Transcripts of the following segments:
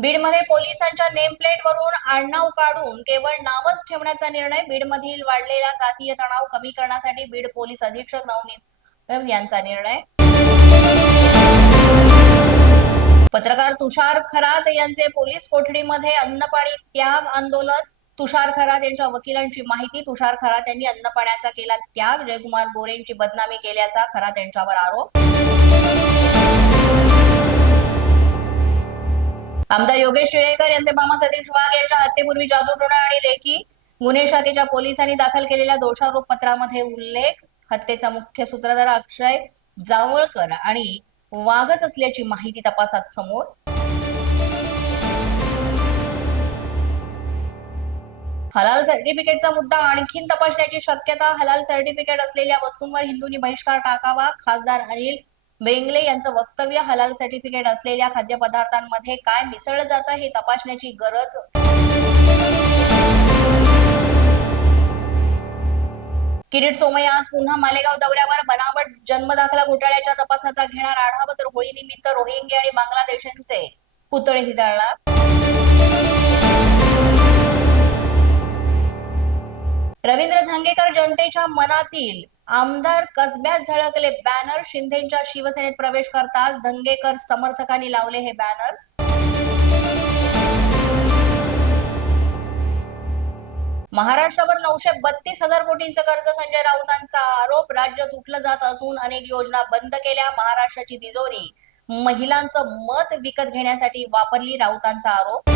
बीडमध्ये पोलिसांच्या नेम वरून आडनाव काढून केवळ नावच ठेवण्याचा निर्णय बीडमधील वाढलेला जातीय तणाव कमी करण्यासाठी बीड पोलीस अधीक्षक नवनीत यांचा निर्णय. पत्रकार तुषार खरात यांचे पोलीस कोठडीमध्ये अन्नपाणी त्याग आंदोलन. तुषार खरात यांच्या वकिलांची माहिती तुषार खरात यांनी अन्नपाण्याचा केला त्याग. जयकुमार गोरेंची बदनामी केल्याचा खरात यांच्यावर आरोप. आमदार योगेश टिळेकर यांचे मामा सतीश वाघ यांच्या हत्येपूर्वी जादूटोणा आणि लेखी गुन्हे शाखेच्या पोलिसांनी दाखल केलेल्या दोषारोप पत्रामध्ये उल्लेख. हत्येचा मुख्य सूत्रधार अक्षय जावळकर आणि वाघच असल्याची माहिती तपासात समोर. हलाल सर्टिफिकेटचा मुद्दा आणखीन तपासण्याची शक्यता हलाल सर्टिफिकेट असलेल्या वस्तूंवर हिंदूंनी बहिष्कार टाकावा खासदार अनिल बेंगले यांचं वक्तव्य हलाल सर्टिफिकेट असलेल्या खाद्यपदार्थांमध्ये काय मिसळलं जातं हे तपासण्याची गरज. किरीट सोमय्या आज पुन्हा मालेगाव दौऱ्यावर. बनावट जन्मदाखला घोटाळ्याच्या तपासाचा घेणार आढावा तर होळीनिमित्त रोहिंगे आणि बांगलादेशांचे पुतळे हिजाळणार. रवींद्र धांगेकर जनतेच्या मनातील आमदार कसब्यात झळकले बॅनर. शिंदेच्या शिवसेनेत प्रवेश करताच धंगेकर समर्थकांनी लावले हे बॅनर्स महाराष्ट्रावर नऊशे बत्तीस हजार कोटींचं कर्ज संजय राऊतांचा आरोप. राज्य तुटलं जात असून अनेक योजना बंद केल्या. महाराष्ट्राची तिजोरी. महिलांचं मत विकत घेण्यासाठी वापरली राऊतांचा आरोप.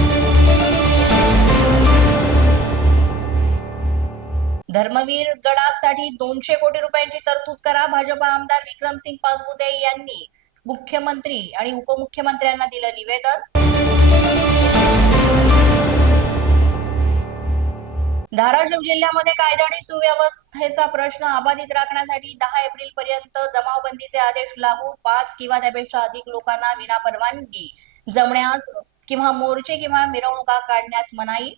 धर्मवीर गडासाठी दोनशे कोटी रुपयांची तरतूद करा. भाजपा आमदार विक्रमसिंग पासबुदे यांनी मुख्यमंत्री आणि उपमुख्यमंत्र्यांना दिलं निवेदन. धाराशिव जिल्ह्यामध्ये कायदा आणि सुव्यवस्थेचा प्रश्न अबाधित राखण्यासाठी दहा एप्रिल पर्यंत जमावबंदीचे आदेश लागू. पाच किंवा त्यापेक्षा अधिक लोकांना विना परवानगी जमण्यास किंवा मोर्चे किंवा मिरवणुका काढण्यास मनाई.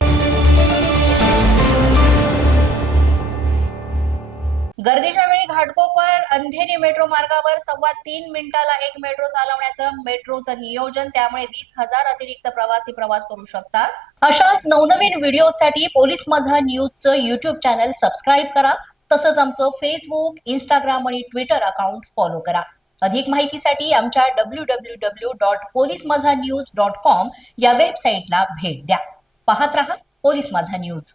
गर्दीच्या वेळी घाटकोपर अंधेरी मेट्रो मार्गावर सव्वा तीन मिनिटाला एक मेट्रो चालवण्याचं मेट्रोचं नियोजन. त्यामुळे वीस हजार अतिरिक्त प्रवासी प्रवास करू शकतात. अशाच नवनवीन व्हिडिओसाठी पोलीस माझा न्यूजचं युट्यूब चॅनल सबस्क्राईब करा. तसंच आमचं फेसबुक इंस्टाग्राम आणि ट्विटर अकाउंट फॉलो करा. अधिक माहितीसाठी आमच्या W W W dot police Majha news dot com या वेबसाईटला भेट द्या. पाहत रहा पोलीस माझा न्यूज